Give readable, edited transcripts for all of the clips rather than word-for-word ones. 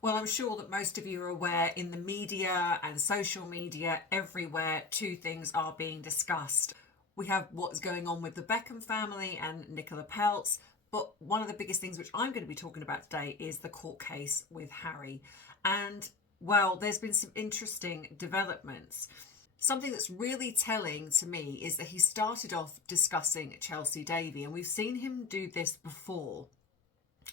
Well, I'm sure that most of you are aware in the media and social media, everywhere, two things are being discussed. We have what's going on with the Beckham family and Nicola Peltz, but one of the biggest things which I'm going to be talking about today is the court case with Harry. And, well, there's been some interesting developments. Something that's really telling to me is that he started off discussing Chelsea Davy, and we've seen him do this before.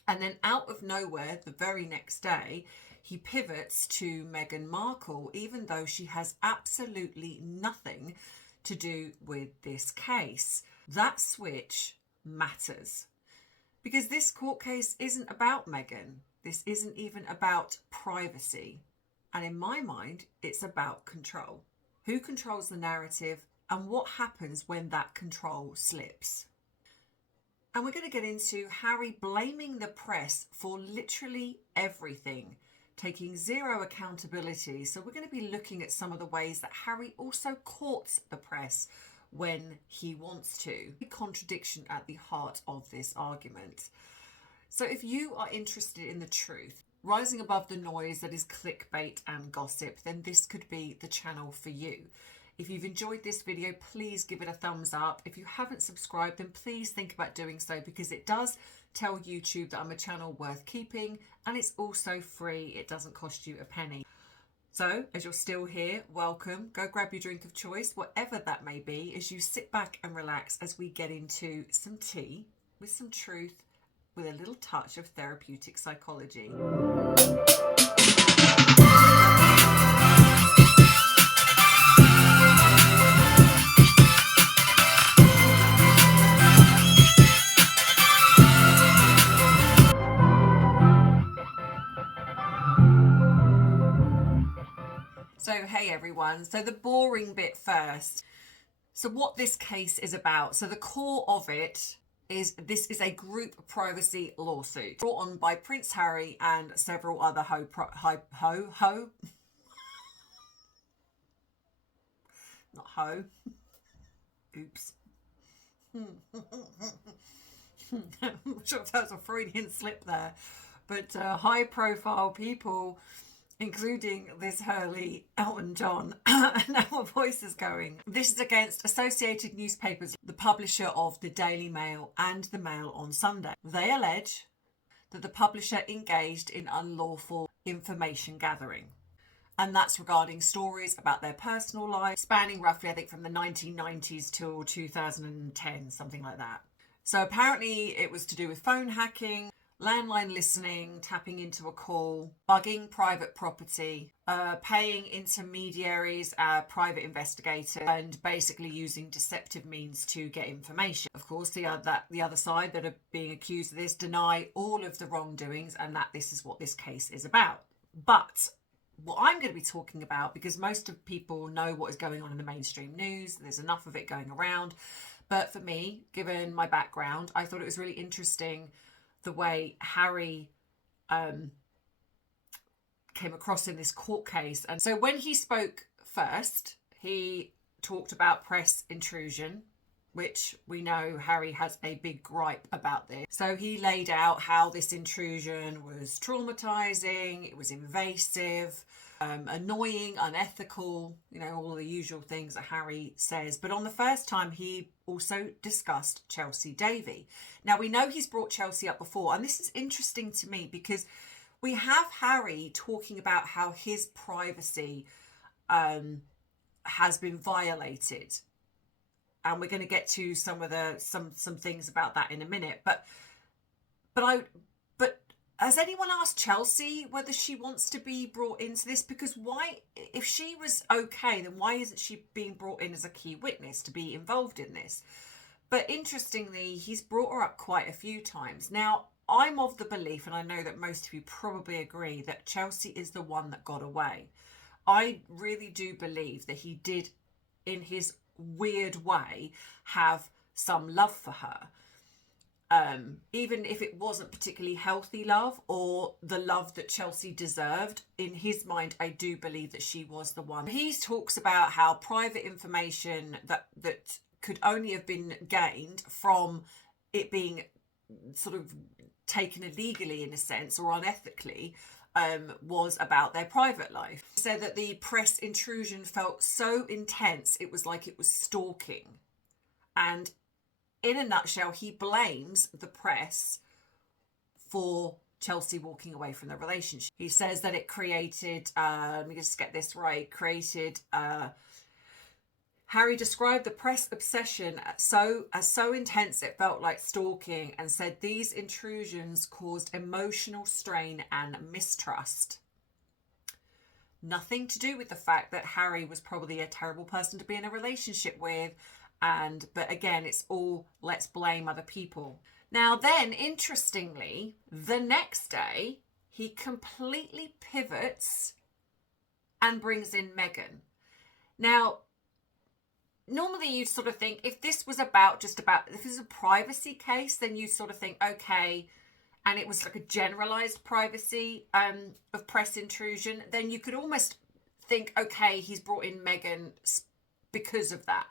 And then out of nowhere, the very next day, he pivots to Meghan Markle, even though she has absolutely nothing to do with this case. That switch matters. Because this court case isn't about Meghan. This isn't even about privacy. And in my mind, it's about control. Who controls the narrative and what happens when that control slips? And we're going to get into Harry blaming the press for literally everything, taking zero accountability. So we're going to be looking at some of the ways that Harry also courts the press when he wants to. A contradiction at the heart of this argument. So if you are interested in the truth, rising above the noise that is clickbait and gossip, then this could be the channel for you. If you've enjoyed this video, please give it a thumbs up. If you haven't subscribed, then please think about doing so, because it does tell YouTube that I'm a channel worth keeping, and it's also free. It doesn't cost you a penny. So as you're still here, welcome. Go grab your drink of choice, whatever that may be, as you sit back and relax as we get into some tea with some truth, with a little touch of therapeutic psychology. So, hey everyone. So the boring bit first. So what this case is about. So the core of it is this is a group privacy lawsuit brought on by Prince Harry and several other oops. I'm sure that was a Freudian slip there. But high profile people, including this Hurley, Elton John, and now my voice is going. This is against Associated Newspapers, the publisher of the Daily Mail and the Mail on Sunday. They allege that the publisher engaged in unlawful information gathering. And that's regarding stories about their personal life, spanning roughly, I think, from the 1990s till 2010, something like that. So apparently it was to do with phone hacking, landline listening, tapping into a call, bugging private property, paying intermediaries, private investigators, and basically using deceptive means to get information. Of course, the other side that are being accused of this deny all of the wrongdoings, and that this is what this case is about. But what I'm going to be talking about, because most of people know what is going on in the mainstream news, there's enough of it going around. But for me, given my background, I thought it was really interesting the way Harry came across in this court case. And so when he spoke first, he talked about press intrusion, which we know Harry has a big gripe about this. So he laid out how this intrusion was traumatizing, it was invasive, annoying, unethical, you know, all the usual things that Harry says. But on the first time, he also discussed Chelsea Davy. Now, we know he's brought Chelsea up before, and this is interesting to me because we have Harry talking about how his privacy has been violated. And we're going to get to some of the some things about that in a minute. But has anyone asked Chelsea whether she wants to be brought into this? Because why, if she was okay, then why isn't she being brought in as a key witness to be involved in this? But interestingly, he's brought her up quite a few times. Now, I'm of the belief, and I know that most of you probably agree, that Chelsea is the one that got away. I really do believe that he did, in his weird way, have some love for her. Even if it wasn't particularly healthy love or the love that Chelsea deserved, in his mind, I do believe that she was the one. He talks about how private information that could only have been gained from it being sort of taken illegally, in a sense, or unethically, was about their private life. He said that the press intrusion felt so intense, it was like it was stalking. And in a nutshell, he blames the press for Chelsea walking away from the relationship. He says that it created, let me just get this right, Harry described the press obsession as so intense it felt like stalking, and said these intrusions caused emotional strain and mistrust. Nothing to do with the fact that Harry was probably a terrible person to be in a relationship with, but again, it's all let's blame other people. Now then, interestingly, the next day, he completely pivots and brings in Meghan. Now, normally you sort of think if this was if this is a privacy case, then you sort of think, okay, and it was like a generalized privacy of press intrusion, then you could almost think, okay, he's brought in Meghan because of that.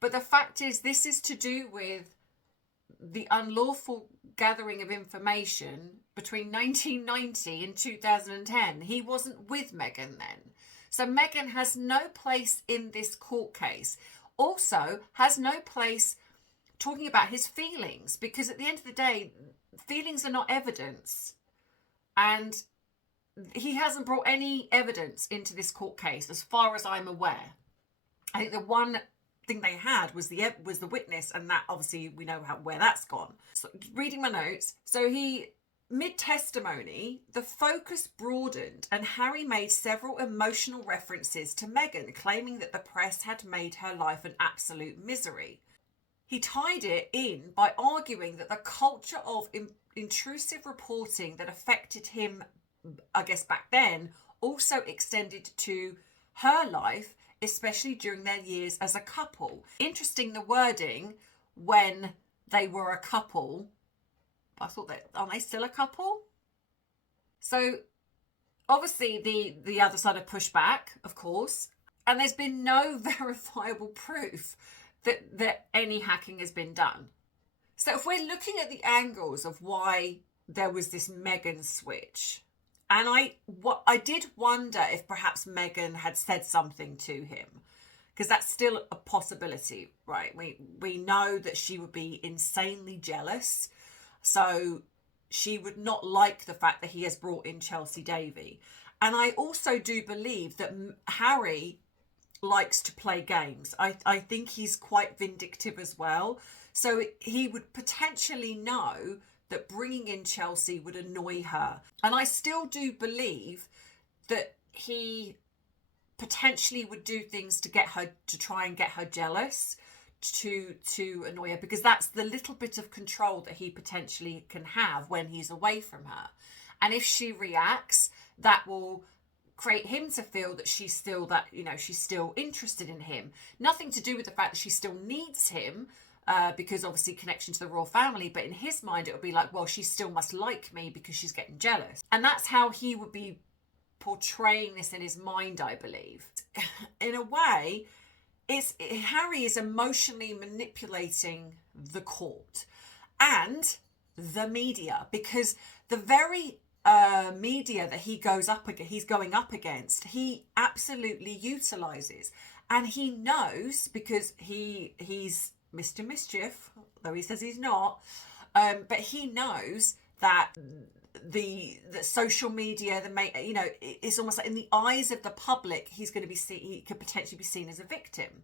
But the fact is, this is to do with the unlawful gathering of information between 1990 and 2010. He wasn't with Meghan then. So Meghan has no place in this court case. Also has no place talking about his feelings, because at the end of the day, feelings are not evidence. And he hasn't brought any evidence into this court case as far as I'm aware. I think the one thing they had was the witness, and that obviously we know where that's gone. So reading my notes, so mid-testimony, the focus broadened and Harry made several emotional references to Meghan, claiming that the press had made her life an absolute misery. He tied it in by arguing that the culture of intrusive reporting that affected him, I guess back then, also extended to her life, especially during their years as a couple. Interesting, the wording, when they were a couple. I thought that, aren't they still a couple? So obviously the other side have pushed back, of course, and there's been no verifiable proof that any hacking has been done. So if we're looking at the angles of why there was this Meghan switch, and I did wonder if perhaps Meghan had said something to him, because that's still a possibility, right? We know that she would be insanely jealous. So she would not like the fact that he has brought in Chelsea Davy. And I also do believe that Harry likes to play games. I think he's quite vindictive as well. So he would potentially know that bringing in Chelsea would annoy her. And I still do believe that he potentially would do things to try and get her jealous, to annoy her, because that's the little bit of control that he potentially can have when he's away from her. And if she reacts, that will create him to feel that she's still interested in him. Nothing to do with the fact that she still needs him, because obviously connection to the royal family, but in his mind it would be like, well, she still must like me because she's getting jealous. And that's how he would be portraying this in his mind, I believe. In a way, Harry is emotionally manipulating the court and the media, because the very media that he's going up against, he absolutely utilizes. And he knows, because he's Mr. Mischief, though he says he's not, but he knows that the social media, it's almost like in the eyes of the public, he could potentially be seen as a victim.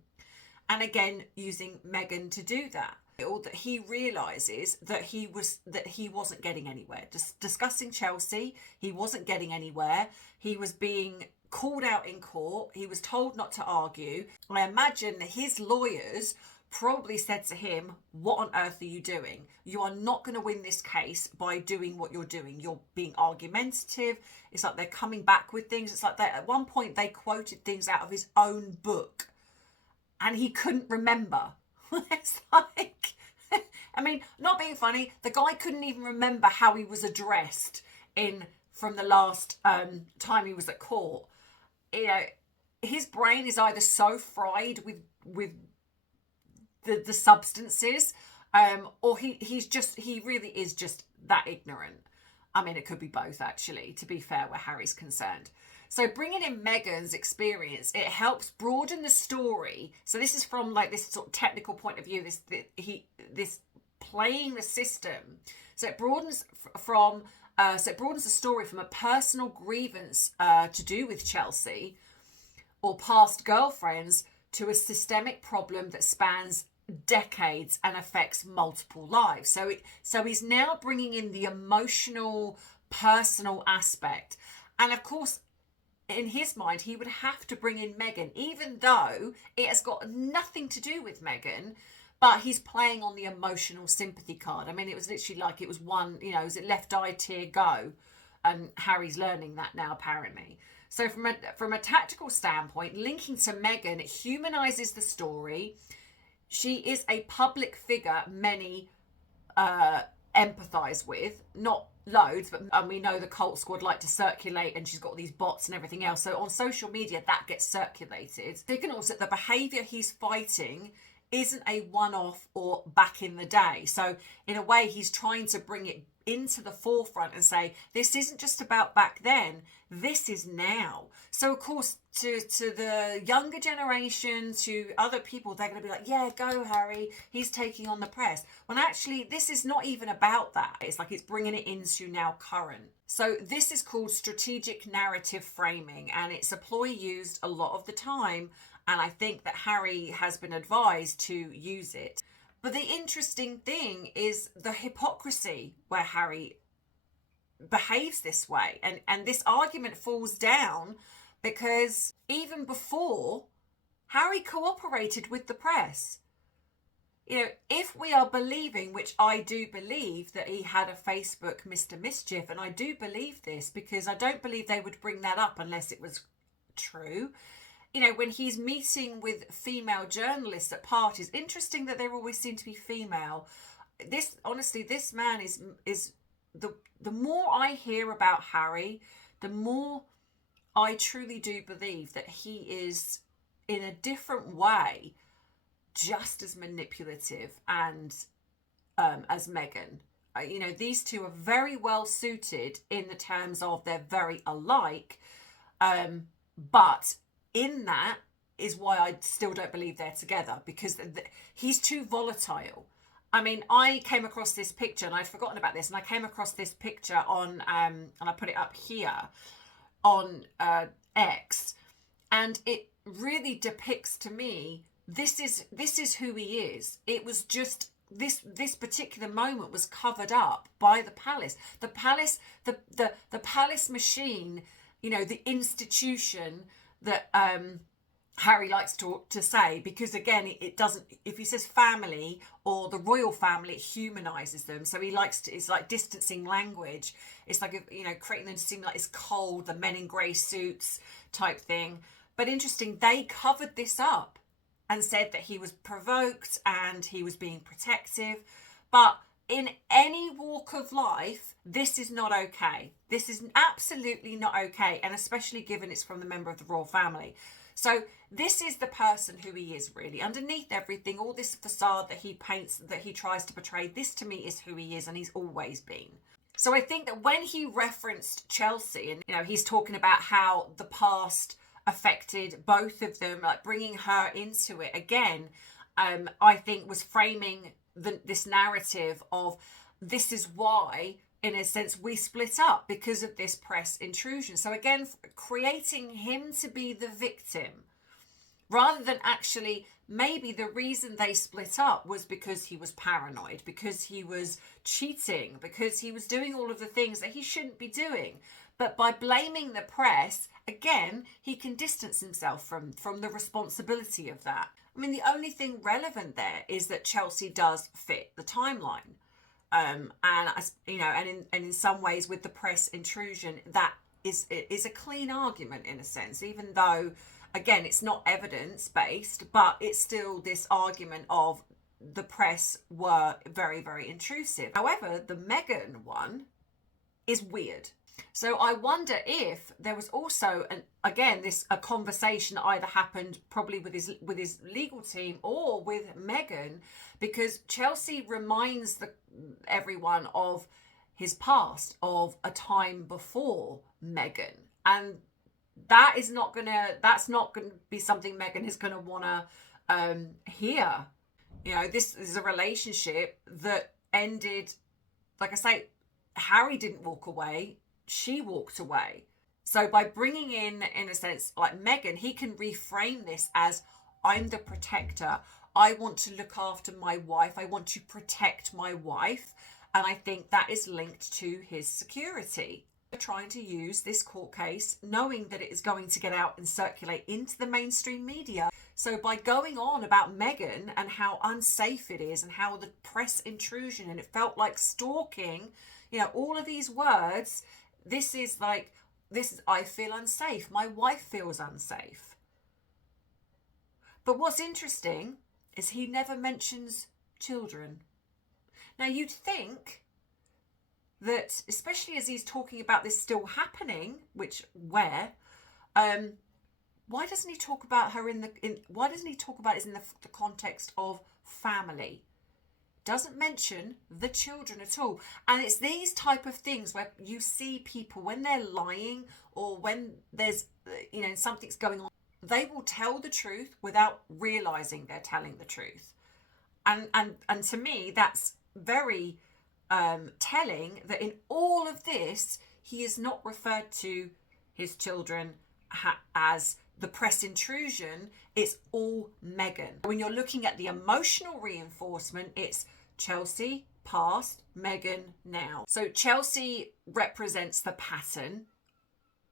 And again, using Meghan to do that. Or that he realizes that he wasn't getting anywhere. Discussing Chelsea, he wasn't getting anywhere. He was being called out in court. He was told not to argue. I imagine his lawyers probably said to him, what on earth are you doing? You are not going to win this case by doing what you're doing. You're being argumentative. It's like they're coming back with things. It's like at one point they quoted things out of his own book and he couldn't remember. It's like, I mean, not being funny, the guy couldn't even remember how he was addressed from the last time he was at court. His brain is either so fried with the substances, or he really is just that ignorant. I mean, it could be both, actually, to be fair, where Harry's concerned. So bringing in Meghan's experience, it helps broaden the story. So this is from like this sort of technical point of view, this playing the system. So it broadens the story from a personal grievance to do with Chelsea or past girlfriends to a systemic problem that spans decades and affects multiple lives. So he's now bringing in the emotional, personal aspect. And of course, in his mind, he would have to bring in Meghan, even though it has got nothing to do with Meghan, but he's playing on the emotional sympathy card. I mean, it was literally like it was one, was it left eye tear go? And Harry's learning that now, apparently. So from a tactical standpoint, linking to Meghan, it humanises the story. She is a public figure many empathise with, not loads, but we know the cult squad like to circulate, and she's got these bots and everything else. So on social media, that gets circulated. They can also, the behaviour he's fighting isn't a one-off or back in the day. So in a way, he's trying to bring it into the forefront and say, this isn't just about back then, this is now. So of course, to the younger generation, to other people, they're going to be like, yeah, go Harry, he's taking on the press. When actually, this is not even about that. It's like it's bringing it into now current. So this is called strategic narrative framing, and it's a ploy used a lot of the time. And I think that Harry has been advised to use it. But the interesting thing is the hypocrisy where Harry behaves this way. And this argument falls down because even before, Harry cooperated with the press. If we are believing, which I do believe, that he had a Facebook Mr. Mischief, and I do believe this because I don't believe they would bring that up unless it was true. When he's meeting with female journalists at parties, interesting that there always seem to be female. This man is the more I hear about Harry, the more I truly do believe that he is, in a different way, just as manipulative and as Meghan. These two are very well suited in the terms of they're very alike, but in that is why I still don't believe they're together, because he's too volatile. I mean, I came across this picture, and I'd forgotten about this, and I came across this picture on, and I put it up here on X, and it really depicts to me, this is who he is. It was just this particular moment was covered up by the palace. The palace, the palace machine, the institution that Harry likes to say, because again, it doesn't, if he says family or the royal family, it humanizes them. So he likes to, it's like distancing language. It's like, creating them to seem like it's cold, the men in grey suits type thing. But interesting, they covered this up and said that he was provoked and he was being protective. But in any walk of life, this is not okay. This is absolutely not okay. And especially given it's from the member of the royal family. So this is the person who he is, really. Underneath everything, all this facade that he paints, that he tries to portray, this to me is who he is, and he's always been. So I think that when he referenced Chelsea, and he's talking about how the past affected both of them, like bringing her into it again, I think was framing this narrative of, this is why, in a sense, we split up because of this press intrusion. So again, creating him to be the victim, rather than actually, maybe the reason they split up was because he was paranoid, because he was cheating, because he was doing all of the things that he shouldn't be doing. But by blaming the press, again, he can distance himself from the responsibility of that. I mean, the only thing relevant there is that Chelsea does fit the timeline. And in some ways, with the press intrusion, that is a clean argument in a sense, even though, again, it's not evidence-based, but it's still this argument of the press were very, very intrusive. However, the Meghan one is weird. So I wonder if there was also, a conversation that either happened probably with his legal team or with Meghan, because Chelsea reminds everyone of his past of a time before Meghan. And that's not gonna be something Meghan is gonna wanna hear. You know, this is a relationship that ended, like I say, Harry didn't walk away, she walked away. So by bringing in a sense, like Meghan, he can reframe this as, I'm the protector. I want to look after my wife. I want to protect my wife. And I think that is linked to his security. They're trying to use this court case, knowing that it is going to get out and circulate into the mainstream media. So by going on about Meghan and how unsafe it is and how the press intrusion and it felt like stalking, you know, all of these words, this is, I feel unsafe. My wife feels unsafe. But what's interesting is he never mentions children. Now, you'd think that, especially as he's talking about this still happening, why doesn't he talk about her why doesn't he talk about it in the context of family? Doesn't mention the children at all. And it's these type of things where you see people, when they're lying or when there's, you know, something's going on, they will tell the truth without realizing they're telling the truth. And to me, that's very telling that in all of this, he is not referred to his children as the press intrusion. It's all Meghan. When you're looking at the emotional reinforcement, it's Chelsea, past, Meghan, now. So Chelsea represents the pattern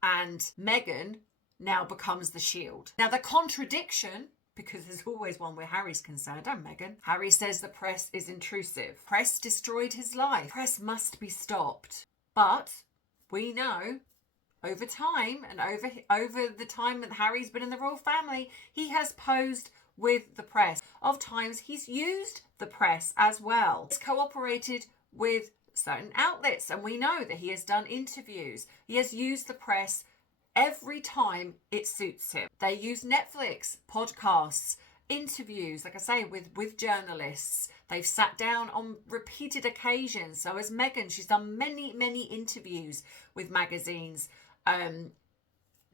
and Meghan now becomes the shield. Now the contradiction, because there's always one where Harry's concerned, and Meghan. Harry says the press is intrusive. Press destroyed his life. Press must be stopped. But we know over time and over the time that Harry's been in the royal family, he has posed with the press. Of times he's used the press as well. He's cooperated with certain outlets, and we know that he has done interviews. He has used the press every time it suits him. They use Netflix, podcasts, interviews, like I say, with journalists. They've sat down on repeated occasions. So as Meghan, she's done many, many interviews with magazines,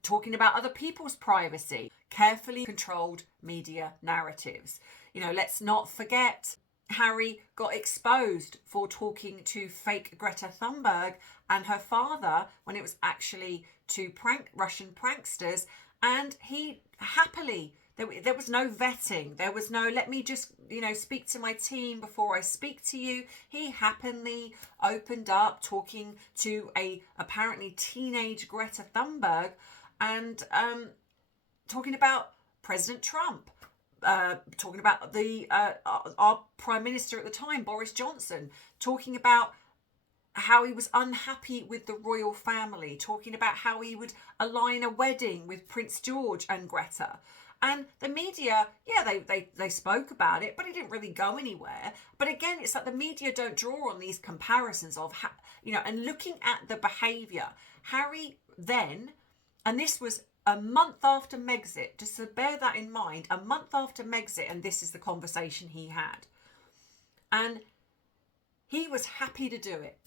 talking about other people's privacy, carefully controlled media narratives. You know, let's not forget Harry got exposed for talking to fake Greta Thunberg and her father when it was actually to Russian pranksters, and he happily, there was no vetting, there was no let me just, you know, speak to my team before I speak to you. He happily opened up talking to a apparently teenage Greta Thunberg and talking about President Trump, talking about our Prime Minister at the time, Boris Johnson, talking about how he was unhappy with the royal family, talking about how he would align a wedding with Prince George and Greta. And the media, yeah, they spoke about it, but it didn't really go anywhere. But again, it's like the media don't draw on these comparisons of, you know, and looking at the behaviour. Harry then, and this was a month after Megxit, just to bear that in mind, a month after Megxit, and this is the conversation he had. And he was happy to do it.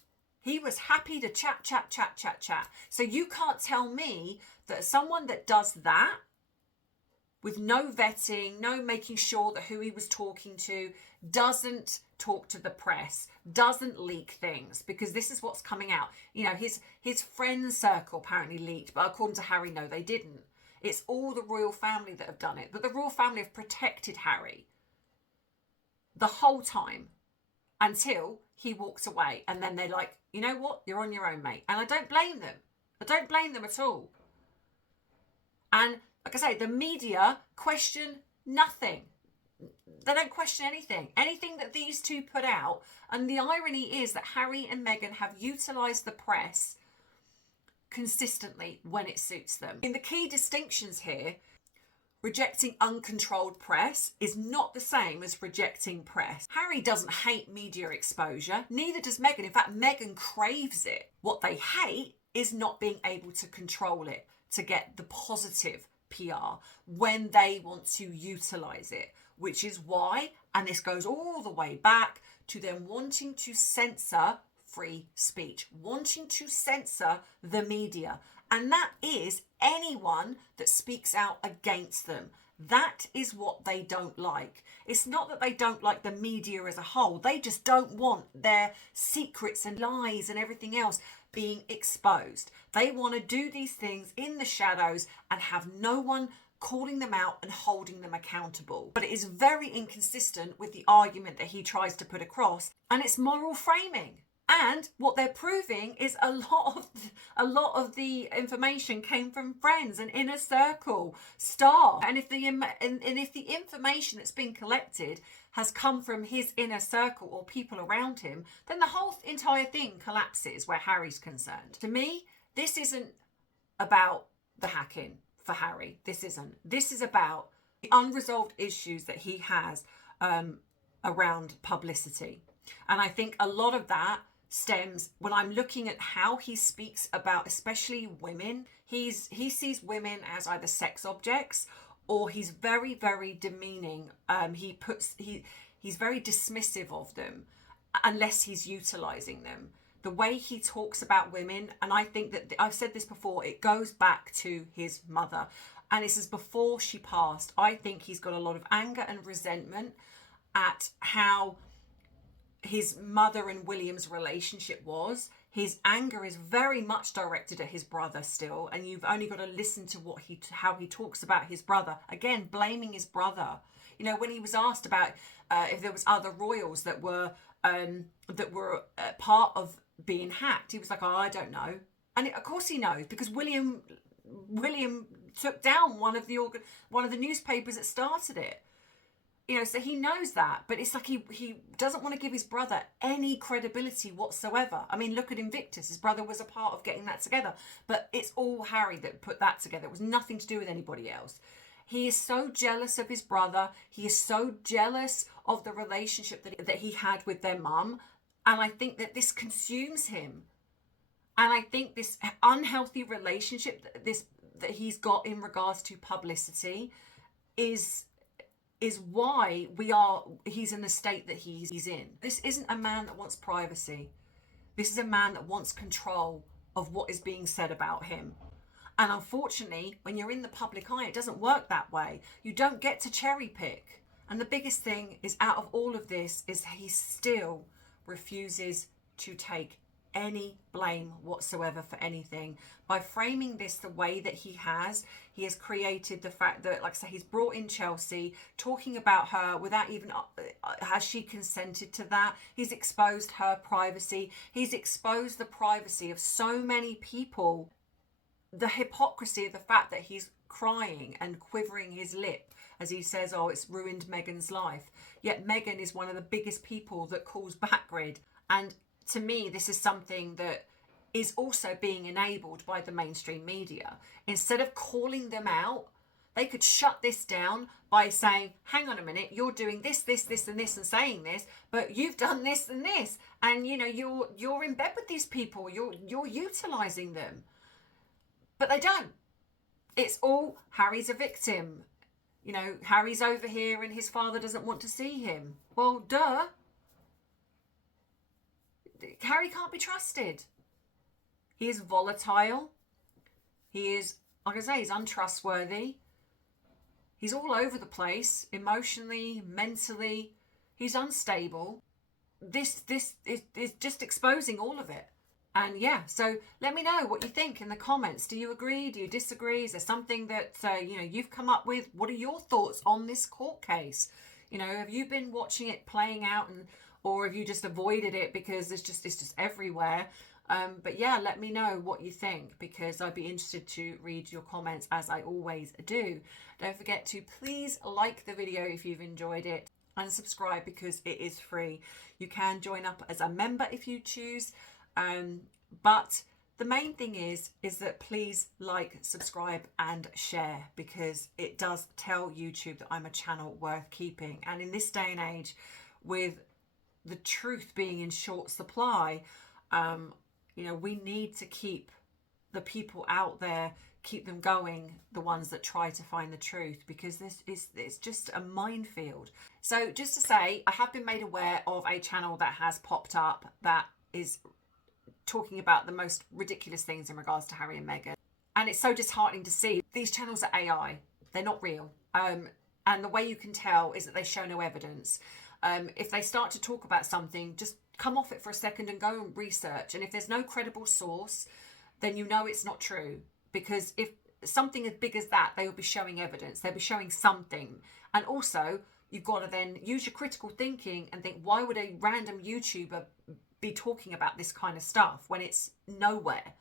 He was happy to chat. So you can't tell me that someone that does that with no vetting, no making sure that who he was talking to, doesn't talk to the press, doesn't leak things, because this is what's coming out. You know, his friend circle apparently leaked, but according to Harry, no, they didn't. It's all the royal family that have done it. But the royal family have protected Harry the whole time until he walks away. And then they're like, you know what? You're on your own, mate. And I don't blame them. I don't blame them at all. And like I say, the media question nothing. They don't question anything. Anything that these two put out. And the irony is that Harry and Meghan have utilised the press consistently when it suits them. In the key distinctions here, rejecting uncontrolled press is not the same as rejecting press. Harry doesn't hate media exposure, neither does Meghan. In fact, Meghan craves it. What they hate is not being able to control it, to get the positive PR when they want to utilise it, which is why, and this goes all the way back to them wanting to censor free speach, wanting to censor the media. And that is anyone that speaks out against them. That is what they don't like. It's not that they don't like the media as a whole. They just don't want their secrets and lies and everything else being exposed. They want to do these things in the shadows and have no one calling them out and holding them accountable. But it is very inconsistent with the argument that he tries to put across, and it's moral framing. And what they're proving is a lot of the information came from friends and inner circle, staff. And if the information that's been collected has come from his inner circle or people around him, then the whole entire thing collapses where Harry's concerned. To me, this isn't about the hacking for Harry. This isn't. This is about the unresolved issues that he has around publicity. And I think a lot of that stems when I'm looking at how he speaks about especially women. He sees women as either sex objects, or he's very, very demeaning. He's very dismissive of them unless he's utilizing them. The way he talks about women, and I think that I've said this before, it goes back to his mother, and this is before she passed. I think he's got a lot of anger and resentment at how his mother and William's relationship was. His anger is very much directed at his brother still, and you've only got to listen to how he talks about his brother. Again, blaming his brother. You know, when he was asked about if there was other royals that were part of being hacked, he was like, "Oh, I don't know." And of course he knows, because William took down one of the newspapers that started it. You know, so he knows that, but it's like he doesn't want to give his brother any credibility whatsoever. I mean, look at Invictus. His brother was a part of getting that together, but it's all Harry that put that together. It was nothing to do with anybody else. He is so jealous of his brother. He is so jealous of the relationship that he had with their mum. And I think that this consumes him. And I think this unhealthy relationship that he's got in regards to publicity is why he's in the state that he's in. This isn't a man that wants privacy. This is a man that wants control of what is being said about him. And unfortunately, when you're in the public eye, it doesn't work that way. You don't get to cherry pick. And the biggest thing is, out of all of this, is he still refuses to take any blame whatsoever for anything. By framing this the way that he has created the fact that, like I say, he's brought in Chelsea, talking about her without even, has she consented to that? He's exposed her privacy. He's exposed the privacy of so many people. The hypocrisy of the fact that he's crying and quivering his lip as he says, "Oh, it's ruined Meghan's life." Yet Meghan is one of the biggest people that calls backgrid. And to me, this is something that is also being enabled by the mainstream media. Instead of calling them out, they could shut this down by saying, "Hang on a minute, you're doing this, this, this, and this, and saying this, but you've done this and this, and you know you're in bed with these people. You're utilizing them." But they don't. It's all Harry's a victim. You know, Harry's over here and his father doesn't want to see him. Well, duh. Harry can't be trusted. He is volatile. He is, like I say, he's untrustworthy. He's all over the place, emotionally, mentally. He's unstable. This is just exposing all of it. And yeah, so let me know what you think in the comments. Do you agree? Do you disagree? Is there something that you've come up with? What are your thoughts on this court case? You know, have you been watching it playing out, or have you just avoided it because it's just everywhere? But yeah, let me know what you think, because I'd be interested to read your comments, as I always do. Don't forget to please like the video if you've enjoyed it, and subscribe because it is free. You can join up as a member if you choose. But the main thing is that please like, subscribe and share, because it does tell YouTube that I'm a channel worth keeping. And in this day and age, with the truth being in short supply, we need to keep the people out there, keep them going, the ones that try to find the truth, because it's just a minefield. So just to say, I have been made aware of a channel that has popped up that is talking about the most ridiculous things in regards to Harry and Meghan. And it's so disheartening to see these channels are AI. They're not real. And the way you can tell is that they show no evidence. If they start to talk about something, just come off it for a second and go and research. And if there's no credible source, then you know it's not true. Because if something as big as that, they will be showing evidence. They'll be showing something. And also, you've got to then use your critical thinking and think, why would a random YouTuber be talking about this kind of stuff when it's nowhere?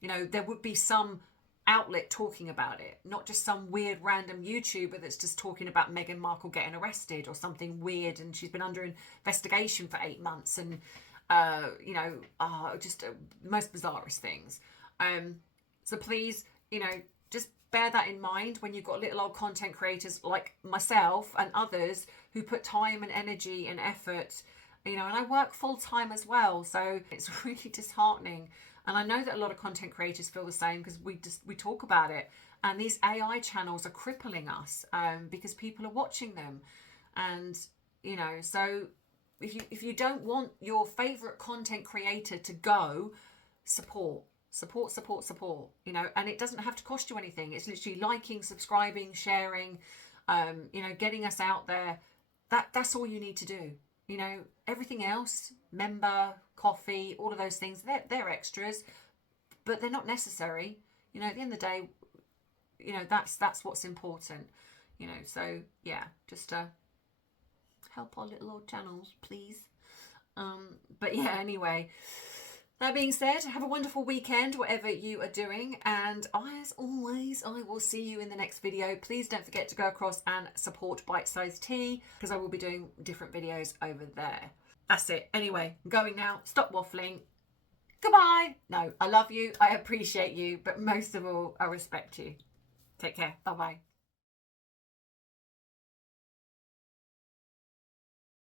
You know, there would be some outlet talking about it, not just some weird random YouTuber that's just talking about Meghan Markle getting arrested or something weird and she's been under investigation for 8 months and just the most bizarrest things. So please, just bear that in mind when you've got little old content creators like myself and others who put time and energy and effort, and I work full time as well, so it's really disheartening. And I know that a lot of content creators feel the same because we talk about it. And these AI channels are crippling us because people are watching them. And, so if you don't want your favorite content creator to go, support, and it doesn't have to cost you anything. It's literally liking, subscribing, sharing, getting us out there. That's all you need to do. Everything else, member, coffee, all of those things, they're extras, but they're not necessary. At the end of the day, that's what's important. So yeah, just help our little old channels, please. But yeah, anyway, that being said, have a wonderful weekend, whatever you are doing. And as always, I will see you in the next video. Please don't forget to go across and support Bite-Size Tea because I will be doing different videos over there. That's it. Anyway, I'm going now. Stop waffling. Goodbye. No, I love you. I appreciate you. But most of all, I respect you. Take care. Bye-bye.